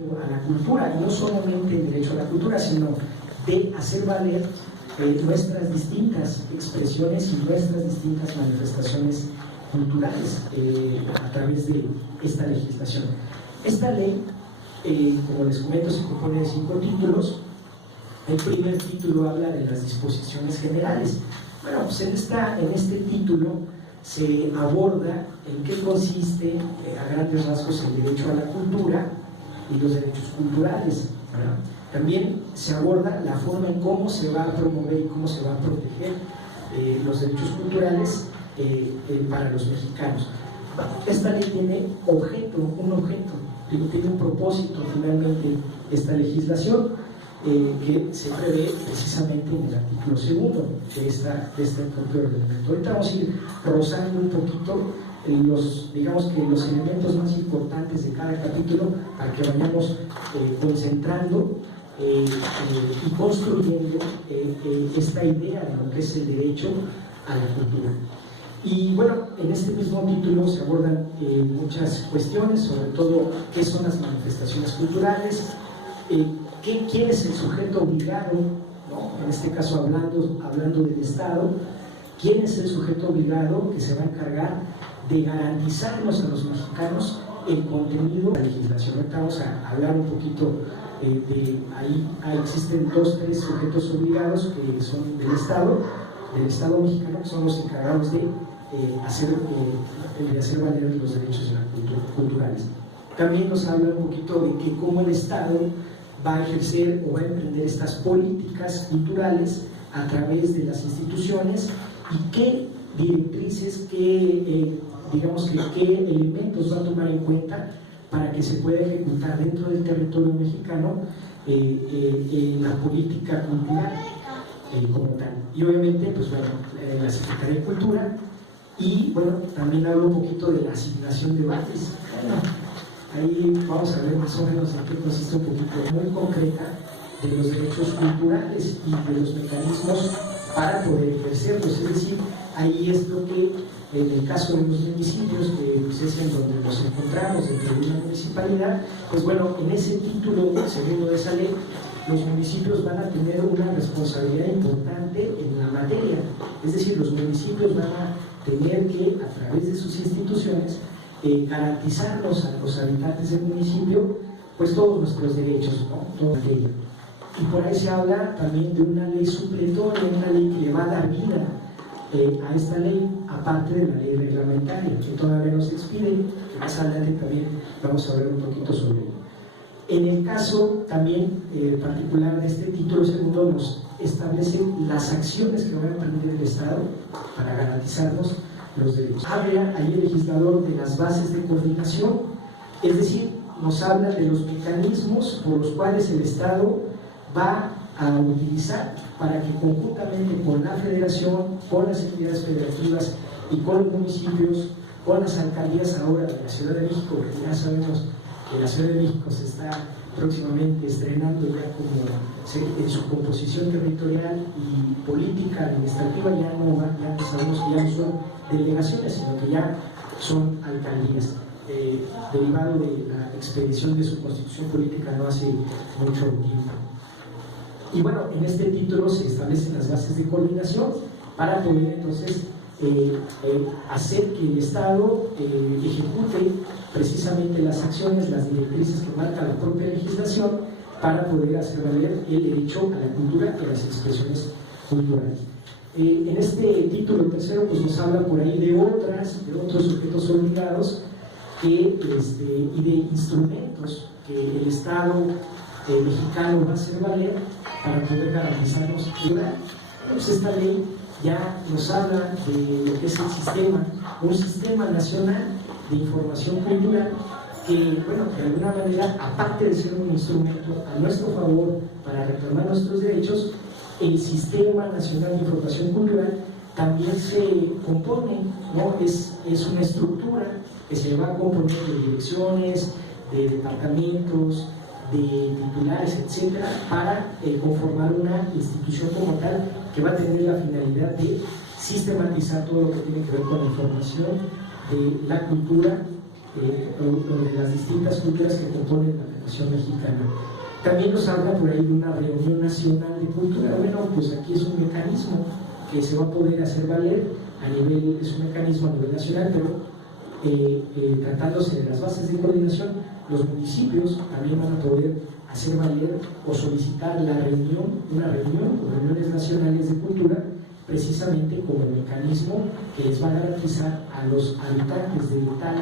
A la cultura, no solamente el derecho a la cultura, sino de hacer valer nuestras distintas expresiones y nuestras distintas manifestaciones culturales a través de esta legislación. Esta ley, como les comento, se compone de 5 títulos. El primer título habla de las disposiciones generales. Bueno, pues en este título se aborda en qué consiste a grandes rasgos el derecho a la cultura y los derechos culturales, ¿verdad? También se aborda la forma en cómo se va a promover y cómo se va a proteger los derechos culturales para los mexicanos. Esta ley tiene un objeto, tiene un propósito finalmente esta legislación que se prevé precisamente en el artículo 2 de este propio reglamento. Ahorita vamos a ir rozando un poquito los elementos más importantes de cada capítulo para que vayamos concentrando y construyendo esta idea de lo que es el derecho a la cultura. Y bueno, en este mismo título se abordan muchas cuestiones, sobre todo qué son las manifestaciones culturales, quién es el sujeto obligado, ¿no? En este caso hablando del Estado, quién es el sujeto obligado que se va a encargar de garantizarnos a los mexicanos el contenido de la legislación. Ahorita vamos a hablar un poquito ahí existen 2 o 3 sujetos obligados que son del Estado mexicano, que son los encargados de hacer valer los derechos de la culturales. También nos habla un poquito de que cómo el Estado va a ejercer o va a emprender estas políticas culturales a través de las instituciones y qué directrices, qué elementos va a tomar en cuenta para que se pueda ejecutar dentro del territorio mexicano la política cultural como tal. Y obviamente, pues bueno, la Secretaría de Cultura, y bueno, también hablo un poquito de la asignación de bases. Bueno, ahí vamos a ver más o menos en qué consiste un poquito muy concreta de los derechos culturales y de los mecanismos para poder ejercerlos. Es decir, ahí es lo que en el caso de los municipios, que pues es en donde nos encontramos dentro de una municipalidad, pues bueno, en ese título segundo de esa ley, los municipios van a tener una responsabilidad importante en la materia. Es decir, los municipios van a tener que, a través de sus instituciones, garantizarnos a los habitantes del municipio pues todos nuestros derechos, ¿no? Toda ley. Y por ahí se habla también de una ley supletoria, una ley que le va a dar vida a esta ley, aparte de la ley reglamentaria, que todavía no se expide, que más adelante también vamos a ver un poquito sobre ello. En el caso también particular de este título segundo, nos establece las acciones que va a emprender el Estado para garantizarnos los derechos. Habla ahí el legislador de las bases de coordinación, es decir, nos habla de los mecanismos por los cuales el Estado va a utilizar para que conjuntamente con la Federación, con las entidades federativas y con los municipios, con las alcaldías ahora de la Ciudad de México, que ya sabemos que la Ciudad de México se está próximamente estrenando ya como en su composición territorial y política administrativa, ya sabemos que ya no son delegaciones, sino que ya son alcaldías, derivado de la expedición de su constitución política no hace mucho tiempo. Y bueno, en este título se establecen las bases de coordinación para poder entonces hacer que el Estado ejecute precisamente las acciones, las directrices que marca la propia legislación para poder hacer valer el derecho a la cultura y a las expresiones culturales. En este título tercero pues nos habla por ahí de otros sujetos obligados y de instrumentos que el Estado mexicano va a hacer valer para poder garantizarnos cultura. Pues esta ley ya nos habla de lo que es un sistema nacional de información cultural que, bueno, de alguna manera, aparte de ser un instrumento a nuestro favor para reclamar nuestros derechos, el Sistema Nacional de Información Cultural también se compone, ¿no? Es una estructura que se va a componer de direcciones, de departamentos, de titulares, etcétera, para conformar una institución como tal que va a tener la finalidad de sistematizar todo lo que tiene que ver con la información de la cultura o de las distintas culturas que componen la educación mexicana. También nos habla por ahí de una reunión nacional de cultura. Bueno, pues aquí es un mecanismo que se va a poder hacer valer a nivel, es un mecanismo a nivel nacional, pero tratándose de las bases de coordinación, los municipios también van a poder hacer valer o solicitar la reunión, una reunión o reuniones nacionales de cultura, precisamente como el mecanismo que les va a garantizar a los habitantes de tal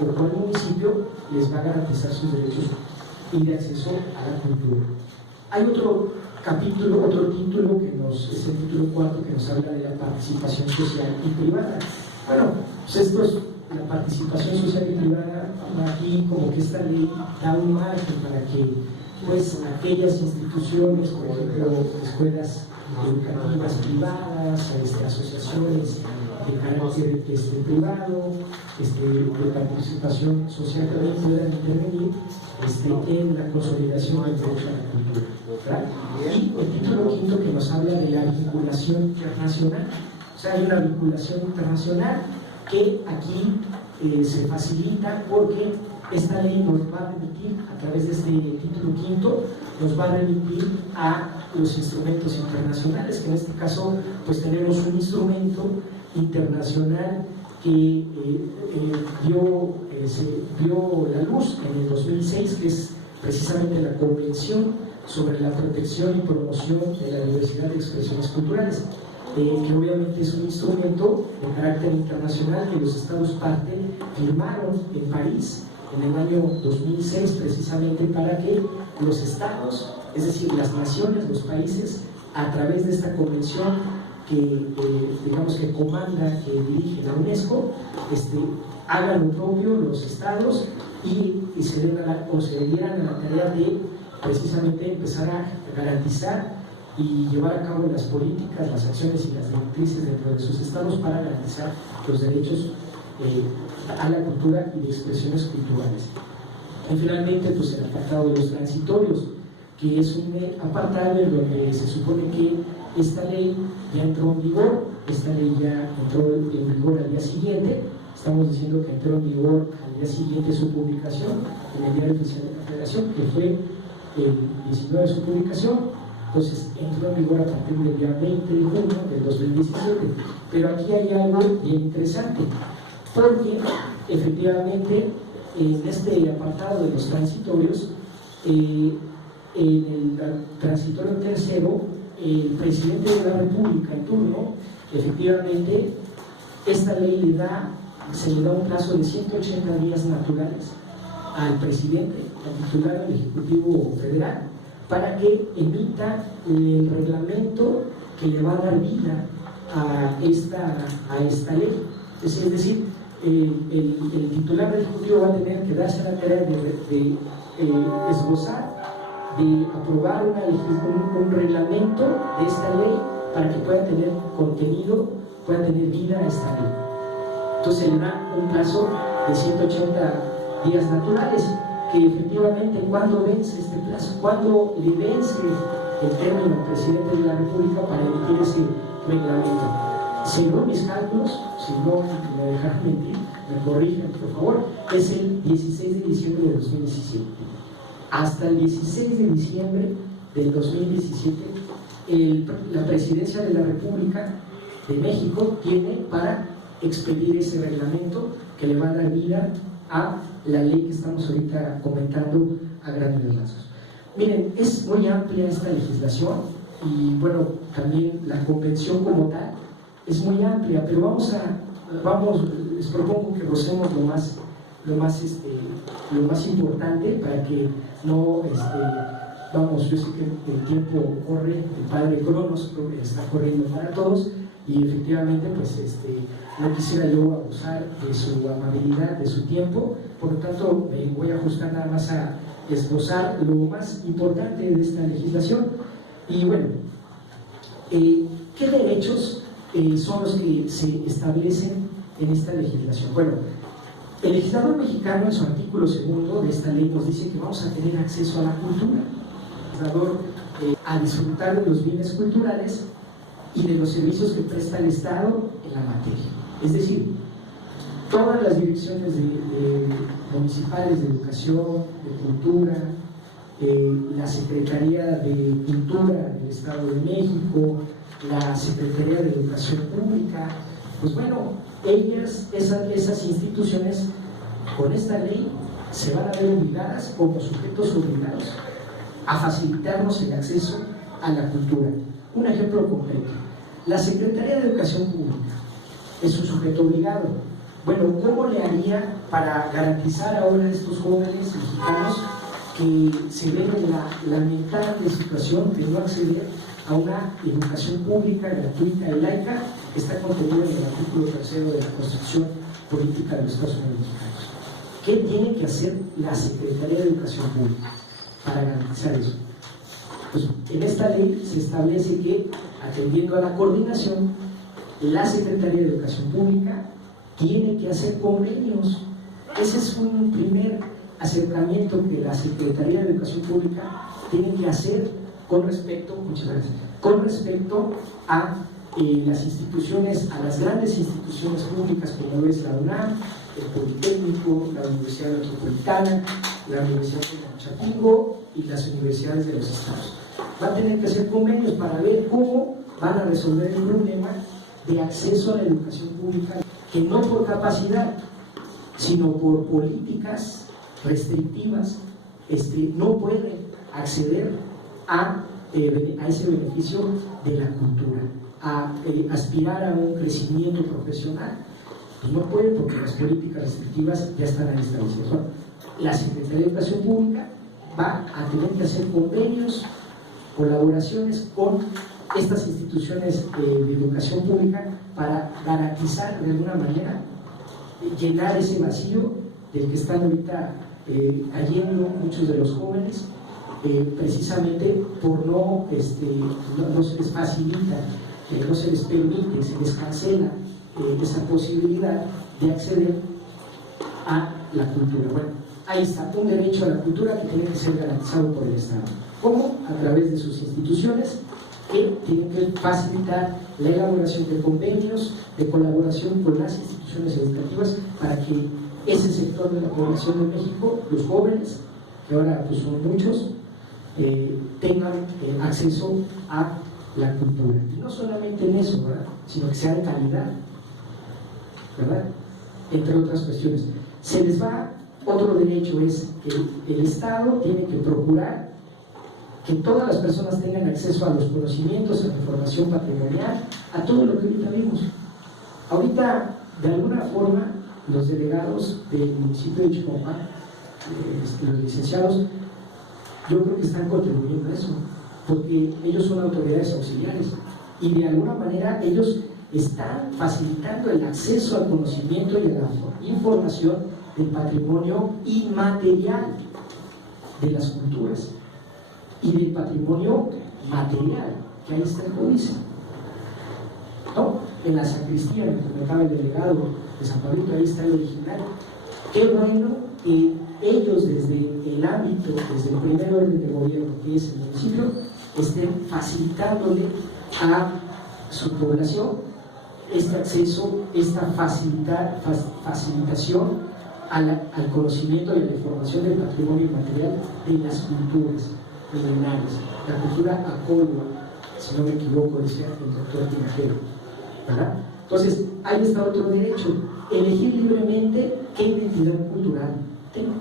o cual municipio, les va a garantizar sus derechos y de acceso a la cultura. Hay otro capítulo, otro título que es el título 4, que nos habla de la participación social y privada. Bueno, pues esto es la participación social y privada. Aquí como que esta ley da un margen para que pues aquellas instituciones, por ejemplo, escuelas educativas privadas, asociaciones de carácter privado, de participación social, también puedan intervenir en la consolidación del derecho a la cultura, ¿verdad? Y el título 5 que nos habla de la vinculación internacional. O sea, hay una vinculación internacional que aquí se facilita porque esta ley nos va a permitir, a través de este título 5, nos va a remitir a los instrumentos internacionales, que en este caso pues tenemos un instrumento internacional que dio la luz en el 2006, que es precisamente la Convención sobre la protección y promoción de la diversidad de expresiones culturales, que obviamente es un instrumento de carácter internacional que los Estados parte firmaron en París en el año 2006, precisamente para que los Estados, es decir, las naciones, los países, a través de esta convención que digamos que comanda, que dirige la UNESCO, hagan lo propio los Estados y se dieran a la tarea de precisamente empezar a garantizar y llevar a cabo las políticas, las acciones y las directrices dentro de sus estados para garantizar los derechos a la cultura y de expresiones culturales. Y finalmente, pues el apartado de los transitorios, que es un apartado en donde se supone que esta ley ya entró en vigor, esta ley ya entró en vigor al día siguiente, estamos diciendo que entró en vigor al día siguiente de su publicación en el Diario Oficial de la Federación, que fue el 19 de su publicación. Entonces entró en vigor a partir del día 20 de junio del 2017, pero aquí hay algo bien interesante, porque efectivamente en este apartado de los transitorios, en el transitorio tercero, el presidente de la República en turno, efectivamente, esta ley se le da un plazo de 180 días naturales al presidente, al titular del Ejecutivo Federal, para que emita el reglamento que le va a dar vida a esta ley. Es decir, el titular del Ejecutivo va a tener que darse la tarea de esbozar, de aprobar un reglamento de esta ley para que pueda tener contenido, pueda tener vida a esta ley. Entonces se le da un plazo de 180 días naturales, que efectivamente, ¿cuándo vence este plazo? ¿Cuándo le vence el término al presidente de la República para emitir ese reglamento? Según mis cálculos, si no me dejan mentir, me corrijan por favor, es el 16 de diciembre de 2017. Hasta el 16 de diciembre del 2017, la Presidencia de la República de México tiene para expedir ese reglamento que le va a dar vida a la ley que estamos ahorita comentando a grandes rasgos. Miren, es muy amplia esta legislación y bueno, también la convención como tal es muy amplia, pero les propongo que rocemos lo más importante para que no, yo sé que el tiempo corre, el padre Cronos está corriendo para todos y efectivamente pues no quisiera yo abusar de su amabilidad, de su tiempo, por lo tanto me voy a ajustar nada más a esbozar lo más importante de esta legislación. Y bueno, ¿qué derechos son los que se establecen en esta legislación? Bueno, el legislador mexicano en su artículo 2 de esta ley nos dice que vamos a tener acceso a la cultura, a disfrutar de los bienes culturales y de los servicios que presta el Estado en la materia. Es decir, todas las direcciones municipales de educación, de cultura, la Secretaría de Cultura del Estado de México, la Secretaría de Educación Pública. Pues bueno, esas instituciones con esta ley se van a ver obligadas como sujetos obligados a facilitarnos el acceso a la cultura. Un ejemplo concreto: la Secretaría de Educación Pública es un sujeto obligado. Bueno, ¿cómo le haría para garantizar ahora a estos jóvenes mexicanos que se ven en la lamentable situación de no acceder a una educación pública, gratuita y laica, que está contenida en el artículo 3 de la Constitución Política de los Estados Unidos Mexicanos? ¿Qué tiene que hacer la Secretaría de Educación Pública para garantizar eso? Pues en esta ley se establece que, atendiendo a la coordinación, la Secretaría de Educación Pública tiene que hacer convenios. Ese es un primer acercamiento que la Secretaría de Educación Pública tiene que hacer con respecto, muchas gracias, con respecto a las instituciones, a las grandes instituciones públicas como es la UNAM, el Politécnico, la Universidad Metropolitana, la Universidad de Chapingo y las universidades de los estados. Va a tener que hacer convenios para ver cómo van a resolver el problema de acceso a la educación pública, que no por capacidad, sino por políticas restrictivas, no pueden acceder a ese beneficio de la cultura, a aspirar a un crecimiento profesional. Pues no pueden, porque las políticas restrictivas ya están ahí establecidas. Bueno, la Secretaría de Educación Pública va a tener que hacer convenios, colaboraciones con estas instituciones de educación pública para garantizar de alguna manera llenar ese vacío del que están ahorita cayendo muchos de los jóvenes, precisamente por no se les facilita, no se les permite, se les cancela esa posibilidad de acceder a la cultura. Bueno, ahí está, un derecho a la cultura que tiene que ser garantizado por el Estado. ¿Cómo? A través de sus instituciones, que tienen que facilitar la elaboración de convenios de colaboración con las instituciones educativas para que ese sector de la población de México, los jóvenes, que ahora pues son muchos, tengan acceso a la cultura. Y no solamente en eso, ¿verdad?, sino que sea de calidad, ¿verdad?, entre otras cuestiones. Se les va, otro derecho es que el Estado tiene que procurar que todas las personas tengan acceso a los conocimientos, a la información patrimonial, a todo lo que ahorita vimos. Ahorita, de alguna forma, los delegados del municipio de Chihuahua, los licenciados, yo creo que están contribuyendo a eso, porque ellos son autoridades auxiliares y de alguna manera ellos están facilitando el acceso al conocimiento y a la información del patrimonio inmaterial de las culturas y del patrimonio material, que ahí está el códice, ¿no? En la sacristía, me comentaba el delegado de San Pablito, ahí está el original. Qué bueno que ellos desde el ámbito, desde el primer orden de gobierno, que es el municipio, estén facilitándole a su población este acceso, esta facilitación al conocimiento y a la información del patrimonio inmaterial de las culturas milenarias, la cultura acolua, si no me equivoco, decía el doctor Tinajero, ¿verdad? Entonces, ahí está otro derecho, elegir libremente qué identidad cultural tengo.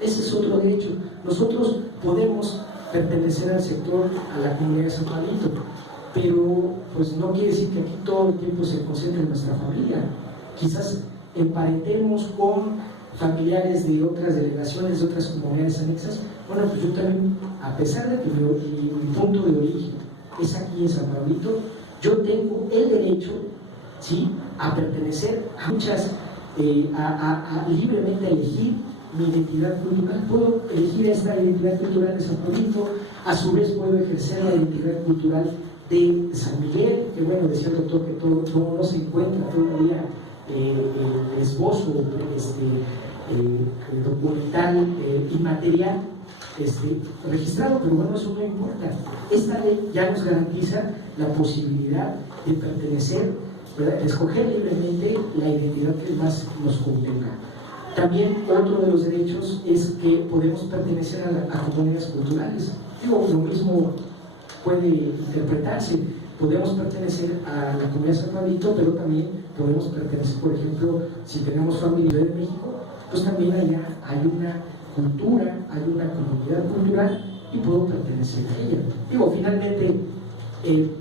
Ese es otro derecho. Nosotros podemos pertenecer al sector, a la comunidad de San Pablito, pero pues no quiere decir que aquí todo el tiempo se concentre en nuestra familia. Quizás emparentemos con familiares de otras delegaciones, de otras comunidades anexas. Bueno, pues yo también, a pesar de que mi punto de origen es aquí en San Pablito, yo tengo el derecho, ¿sí?, a pertenecer a muchas, libremente a elegir mi identidad cultural. Puedo elegir esta identidad cultural de San Pablito, a su vez puedo ejercer la identidad cultural de San Miguel, que bueno, decía el doctor que no se encuentra todavía el esbozo documental inmaterial registrado, pero bueno, eso no importa. Esta ley ya nos garantiza la posibilidad de pertenecer, ¿verdad?, de escoger libremente la identidad que más nos convenga. También otro de los derechos es que podemos pertenecer a comunidades culturales. Digo, lo mismo puede interpretarse. Podemos pertenecer a la comunidad de San Pablito, pero también podemos pertenecer, por ejemplo, si tenemos familia de México, pues también allá hay una cultura, hay una comunidad cultural y puedo pertenecer a ella. Digo, finalmente,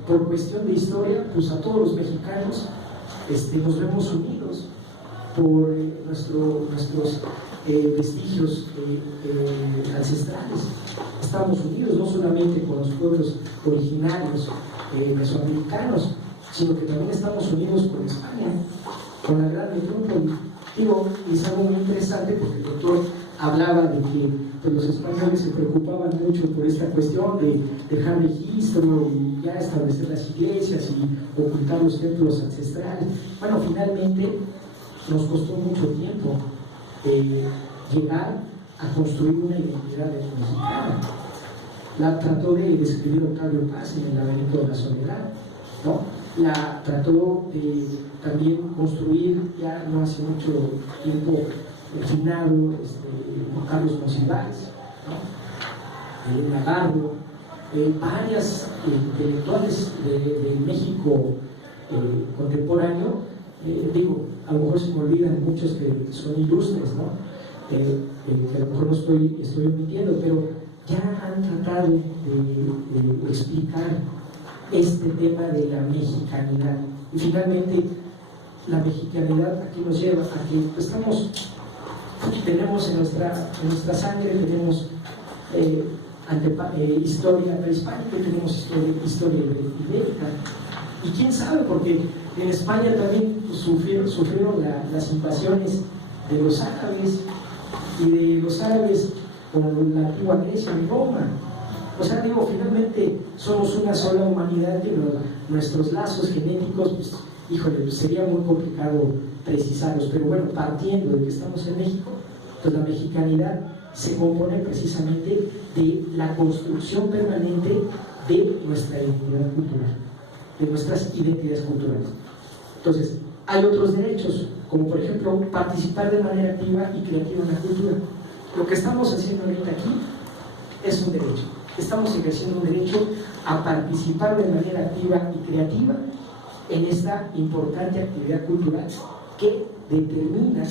por cuestión de historia, pues a todos los mexicanos nos vemos unidos por nuestros vestigios ancestrales. Estamos unidos no solamente con los pueblos originarios mesoamericanos, sino que también estamos unidos con España, con la gran metrópoli. Digo, es algo muy interesante porque el doctor hablaba de que pues, los españoles se preocupaban mucho por esta cuestión de dejar registro y ya establecer las iglesias y ocultar los templos ancestrales. Bueno, finalmente nos costó mucho tiempo llegar a construir una identidad mexicana. La trató de describir Octavio Paz en El laberinto de la soledad, ¿no? La trató de también construir ya no hace mucho tiempo el finado Juan Carlos Monsiváis, ¿no? Navarro, varias intelectuales de México contemporáneo. Digo, a lo mejor se me olvidan muchos que son ilustres, ¿no? Que a lo mejor no estoy omitiendo, pero ya han tratado de explicar este tema de la mexicanidad. Y finalmente, la mexicanidad aquí nos lleva a que tenemos en nuestra sangre, tenemos historia prehispánica, tenemos historia ibérica. Y quién sabe, porque en España también sufrieron las invasiones de los árabes, y de los árabes con la antigua Grecia y Roma. O sea, digo, finalmente somos una sola humanidad que nuestros lazos genéticos, pues, híjole, pues sería muy complicado precisarlos, pero bueno, partiendo de que estamos en México, pues la mexicanidad se compone precisamente de la construcción permanente de nuestra identidad cultural, de nuestras identidades culturales. Entonces, hay otros derechos, como por ejemplo participar de manera activa y creativa en la cultura. Lo que estamos haciendo ahorita aquí es un derecho. Estamos ejerciendo un derecho a participar de manera activa y creativa en esta importante actividad cultural que determina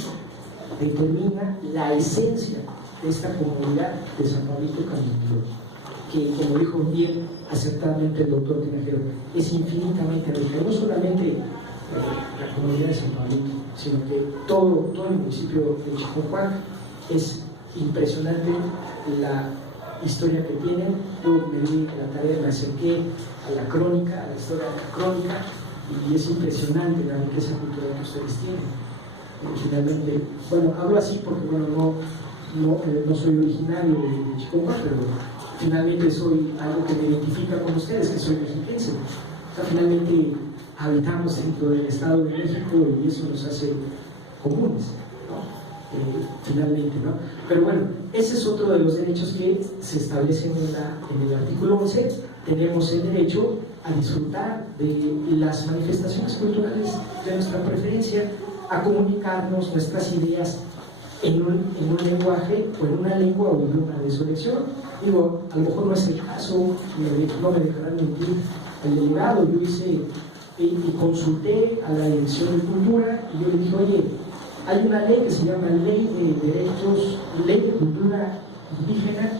la esencia de esta comunidad de San Pablito Camilo, que, como dijo bien acertadamente el doctor Tinajero, es infinitamente rica. No solamente la comunidad de San Pablito, sino que todo el municipio de Chicojuac es impresionante la historia que tienen. Yo me di la tarea, me acerqué a la crónica, a la historia de la crónica, y es impresionante la riqueza cultural que ustedes tienen. Finalmente, bueno, hablo así porque bueno, no soy originario de Chicojuac, pero finalmente soy algo que me identifica con ustedes, que soy mexiquense. O sea, finalmente habitamos dentro del Estado de México y eso nos hace comunes, ¿no? Finalmente, ¿no? Pero bueno, ese es otro de los derechos que se establecen en el artículo 11. Tenemos el derecho a disfrutar de las manifestaciones culturales de nuestra preferencia, a comunicarnos nuestras ideas en un lenguaje o en una lengua o idioma de su elección. Digo, a lo mejor no es el caso, no me dejarán mentir el delegado. Yo hice y consulté a la Dirección de Cultura y yo le dije, oye, hay una ley que se llama Ley de Derechos, Ley de Cultura Indígena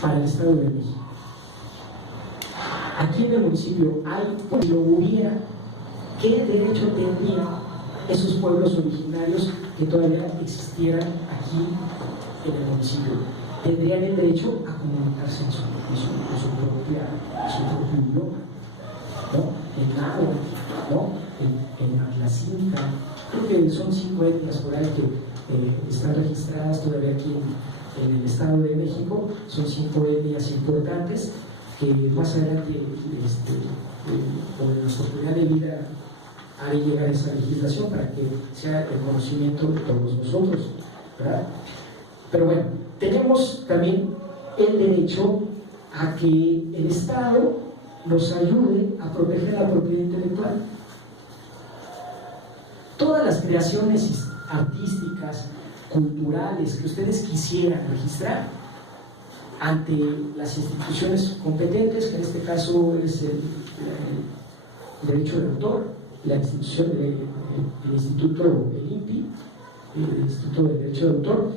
para el Estado de México. Aquí en el municipio hay, si lo hubiera, ¿qué derecho tendrían esos pueblos originarios que todavía existieran aquí en el municipio? Tendrían el derecho a comunicarse en su propio idioma, ¿no? En náhuatl, ¿no? En atlacinca. Creo que son 5 etnias por ahí que están registradas todavía aquí en el Estado de México. Son 5 etnias importantes que más adelante, con la oportunidad de vida, haré llegar esa legislación para que sea el conocimiento de todos nosotros, ¿verdad? Pero bueno, tenemos también el derecho a que el Estado nos ayude a proteger la propiedad intelectual. Todas las creaciones artísticas, culturales que ustedes quisieran registrar ante las instituciones competentes, que en este caso es el derecho de autor, la institución del Instituto, el INPI, el Instituto de Derecho de Autor,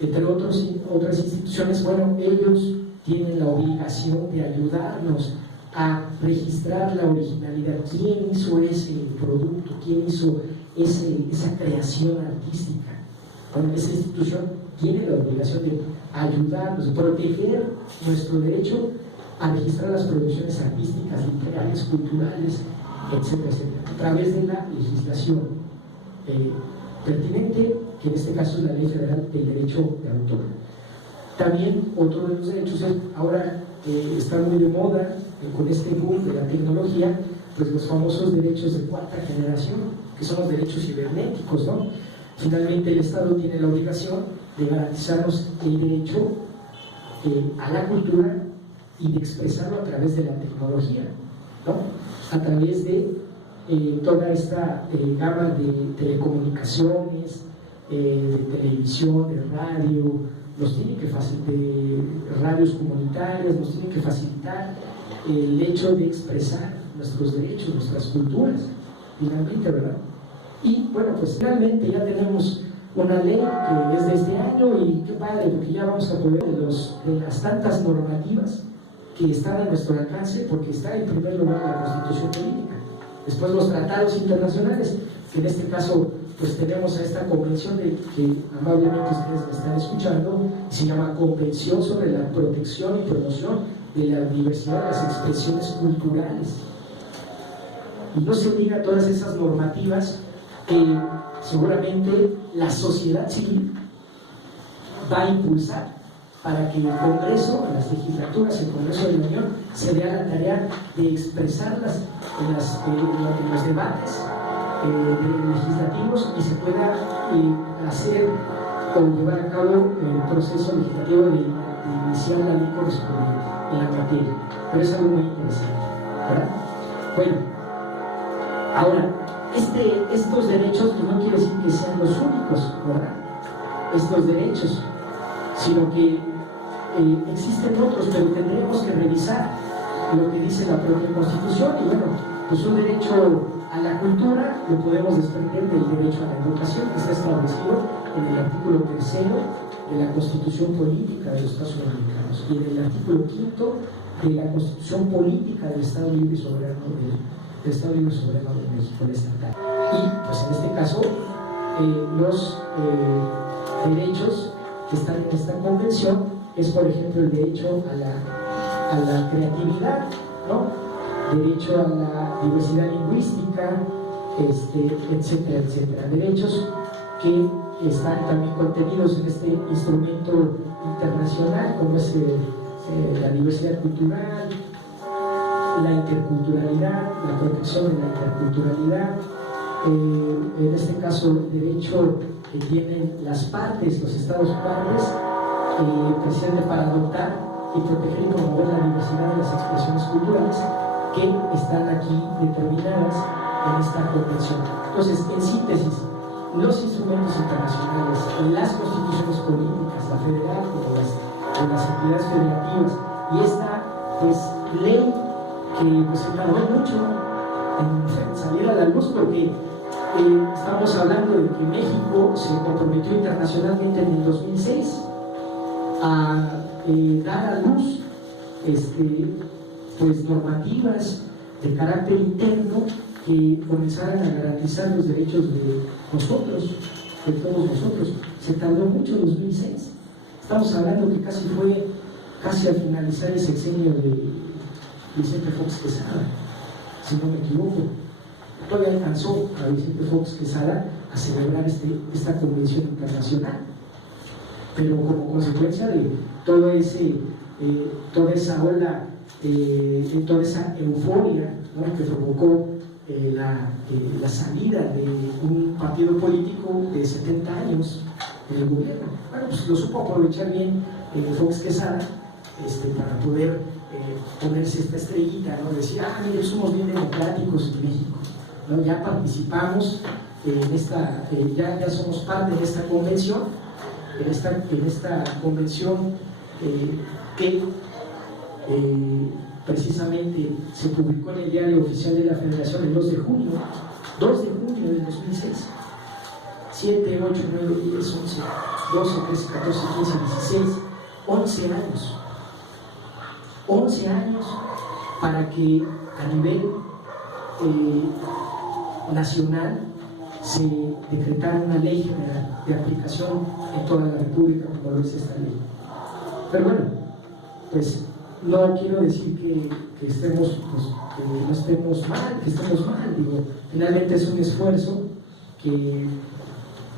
entre otras instituciones. Bueno, ellos tienen la obligación de ayudarnos a registrar la originalidad, quién hizo ese producto, quién hizo esa creación artística. Bueno, esa institución tiene la obligación de ayudarnos, de proteger nuestro derecho a registrar las producciones artísticas, literarias, culturales, etcétera, etcétera, a través de la legislación pertinente, que en este caso es la Ley Federal del Derecho de Autor. También otro de los derechos ahora está muy de moda con este boom de la tecnología, pues los famosos derechos de cuarta generación, que son los derechos cibernéticos, ¿no? Finalmente el Estado tiene la obligación de garantizarnos el derecho a la cultura y de expresarlo a través de la tecnología, ¿no? A través de toda esta gama de telecomunicaciones, de televisión, de radio, nos tiene que facilitar, radios comunitarias, nos tienen que facilitar el hecho de expresar nuestros derechos, nuestras culturas, finalmente, ¿verdad? Y bueno, pues finalmente ya tenemos una ley que es de este año, y qué padre, porque ya vamos a poder de las tantas normativas que están a nuestro alcance, porque está en primer lugar la Constitución política, después los tratados internacionales, que en este caso pues tenemos a esta convención de que amablemente ustedes me están escuchando, se llama Convención sobre la Protección y Promoción de la Diversidad de las Expresiones Culturales. Y no se diga todas esas normativas que seguramente la sociedad civil va a impulsar para que el Congreso, las legislaturas, el Congreso de la Unión, se dé a la tarea de expresarlas en los debates legislativos, y se pueda hacer o llevar a cabo el proceso legislativo de iniciar la ley correspondiente en la materia. Pero es algo muy interesante, ¿verdad? Bueno, ahora, estos derechos no quiere decir que sean los únicos, ¿verdad? Estos derechos, sino que existen otros, pero tendremos que revisar lo que dice la propia Constitución. Y bueno, pues un derecho a la cultura lo podemos desprender del derecho a la educación, que está establecido en el artículo 3 de la Constitución Política de los Estados Unidos y en el artículo 5 de la Constitución Política del Estado Libre y Soberano del Estado Libre y Soberano de México, el estatal. Y pues en este caso los derechos que están en esta convención es, por ejemplo, el derecho a la creatividad, ¿no? Derecho a la diversidad lingüística, etcétera, etcétera. Derechos que están también contenidos en este instrumento internacional, como es la diversidad cultural, la interculturalidad, la protección de la interculturalidad, en este caso el derecho que tienen las partes, los estados partes, precisamente para adoptar y proteger y promover la diversidad de las expresiones culturales que están aquí determinadas en esta convención. Entonces, en síntesis, los instrumentos internacionales, las constituciones políticas, la federal y las entidades federativas, y esta pues ley que pues se tardó mucho en salir a la luz, porque estamos hablando de que México se comprometió internacionalmente en el 2006 a dar a luz pues normativas de carácter interno que comenzaran a garantizar los derechos de nosotros, de todos nosotros. Se tardó mucho en 2006. Estamos hablando que casi al finalizar el sexenio de Vicente Fox Quesada, si no me equivoco. Todavía alcanzó a Vicente Fox Quesada a celebrar esta convención internacional, pero como consecuencia de toda esa ola, toda esa euforia, ¿no?, que provocó la salida de un partido político de 70 años en el gobierno. Bueno, pues lo supo aprovechar bien Fox Quesada para poder ponerse esta estrellita, ¿no? Decir, mire, somos bien democráticos en México, ¿no? Ya participamos en esta, ya somos parte de esta convención, en esta convención que precisamente se publicó en el Diario Oficial de la Federación el 2 de junio del 2006. 7, 8, 9, 10, 11, 12, 13, 14, 15, 16, 11 años. 11 años para que a nivel nacional se decretara una ley general de aplicación en toda la República, como lo es esta ley. Pero bueno, pues no quiero decir que estemos, pues, que no estemos mal, digo, finalmente es un esfuerzo que,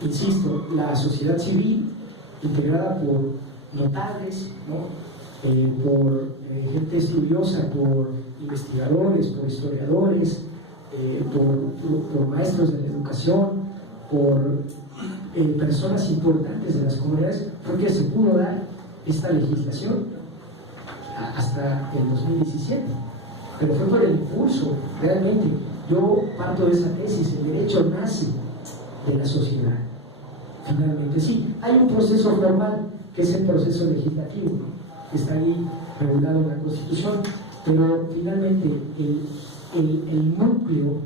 insisto, la sociedad civil, integrada por notables, ¿no? Por gente estudiosa, por investigadores, por historiadores, por maestros de la educación, por personas importantes de las comunidades, fue que se pudo dar esta legislación hasta el 2017, pero fue por el impulso. Realmente yo parto de esa tesis: el derecho nace de la sociedad. Finalmente sí, hay un proceso formal que es el proceso legislativo, que está ahí regulado en la Constitución, pero finalmente el núcleo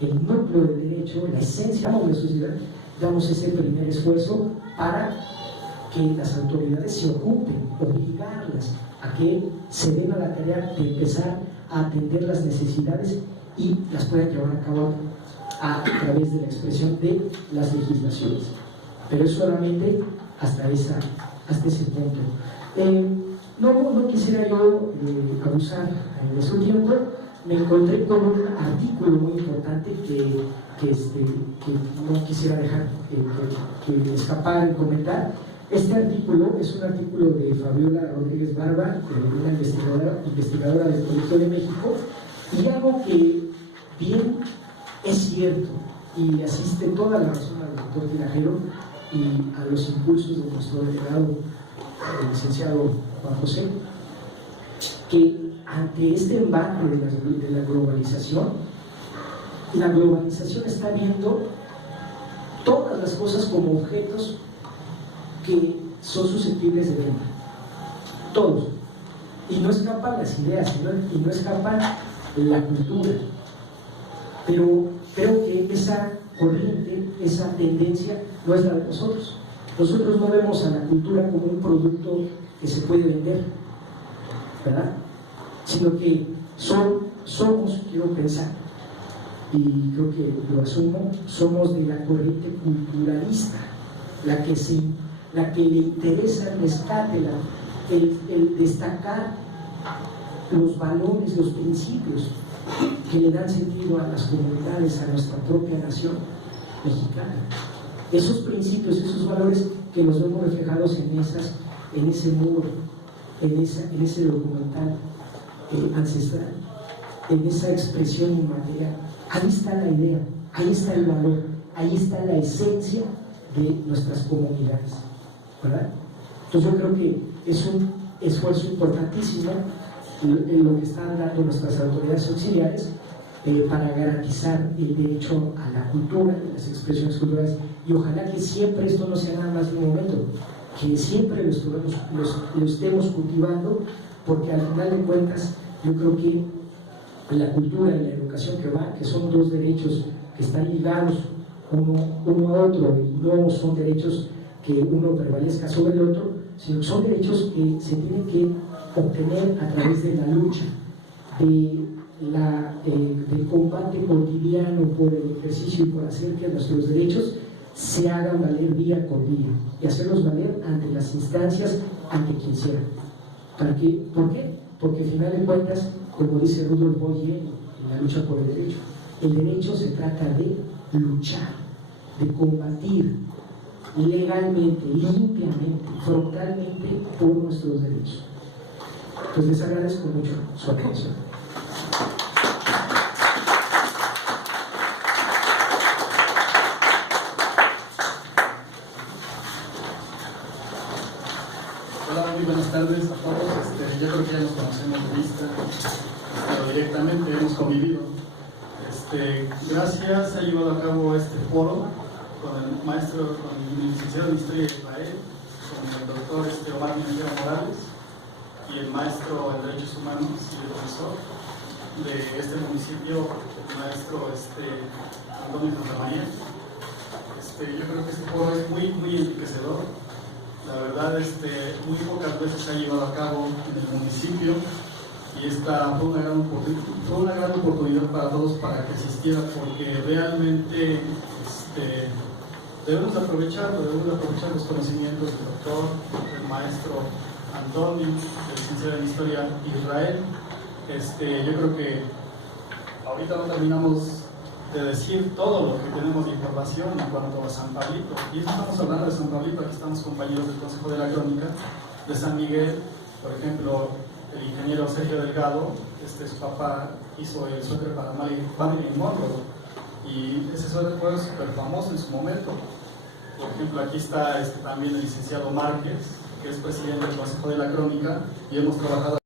del derecho, la esencia de la sociedad, damos ese primer esfuerzo para que las autoridades se ocupen, obligarlas a que se den a la tarea de empezar a atender las necesidades y las puedan llevar a cabo a través de la expresión de las legislaciones. Pero es solamente hasta ese punto. No quisiera yo abusar de su tiempo. Me encontré con un artículo muy importante que no quisiera dejar que escapara en comentar. Este artículo es un artículo de Fabiola Rodríguez Barba, una investigadora del Colegio de México, y algo que bien es cierto y le asiste toda la razón al doctor Tinajero y a los impulsos de nuestro delegado, el licenciado Juan José, que ante este embate de la globalización está viendo todas las cosas como objetos que son susceptibles de venta, todos, y no escapan las ideas, y no escapan la cultura. Pero creo que esa corriente, esa tendencia no es la de nosotros. Nosotros no vemos a la cultura como un producto que se puede vender, ¿verdad? Sino que somos, quiero pensar, y creo que lo asumo, somos de la corriente culturalista, la que le interesa el rescate, el destacar los valores, los principios que le dan sentido a las comunidades, a nuestra propia nación mexicana. Esos principios, esos valores que nos vemos reflejados en ese muro, en ese documental ancestral, en esa expresión inmaterial. Ahí está la idea, ahí está el valor, ahí está la esencia de nuestras comunidades, ¿verdad? Entonces yo creo que es un esfuerzo importantísimo en lo que están dando nuestras autoridades auxiliares para garantizar el derecho a la cultura, a las expresiones culturales, y ojalá que siempre esto no sea nada más de un momento, que siempre lo estemos cultivando, porque al final de cuentas yo creo que la cultura y la educación que son dos derechos que están ligados uno a otro, y no son derechos que uno prevalezca sobre el otro, sino que son derechos que se tienen que obtener a través de la lucha, del combate cotidiano por el ejercicio y por hacer que nuestros derechos se hagan valer día con día, y hacerlos valer ante las instancias, ante quien sea. ¿Por qué? Porque al final de cuentas, como dice Rudolf Boyer en la lucha por el derecho se trata de luchar, de combatir legalmente, limpiamente, frontalmente por nuestros derechos. Pues les agradezco mucho su atención. Hola, muy buenas tardes a todos. Yo creo que ya nos conocemos de vista, pero directamente hemos convivido. Gracias, se ha llevado a cabo este foro con el licenciado en Historia de Israel, con el doctor Omar Minajero Morales y el maestro en Derechos Humanos y el profesor de este municipio, el maestro Antonio Santamaría. Yo creo que este foro es muy enriquecedor. La verdad, muy pocas veces se ha llevado a cabo en el municipio y esta fue una gran oportunidad para todos para que asistieran, porque realmente debemos aprovechar los conocimientos del doctor, del maestro Antonio, del licenciado en Historia Israel. Yo creo que ahorita no terminamos de decir todo lo que tenemos de información en cuanto a San Pablito. Y no estamos hablando de San Pablito, aquí estamos compañeros del Consejo de la Crónica, de San Miguel, por ejemplo, el ingeniero Sergio Delgado, su papá hizo el suéter para Marilyn Monroe, y ese suéter fue súper famoso en su momento. Por ejemplo, aquí está también el licenciado Márquez, que es presidente del Consejo de la Crónica, y hemos trabajado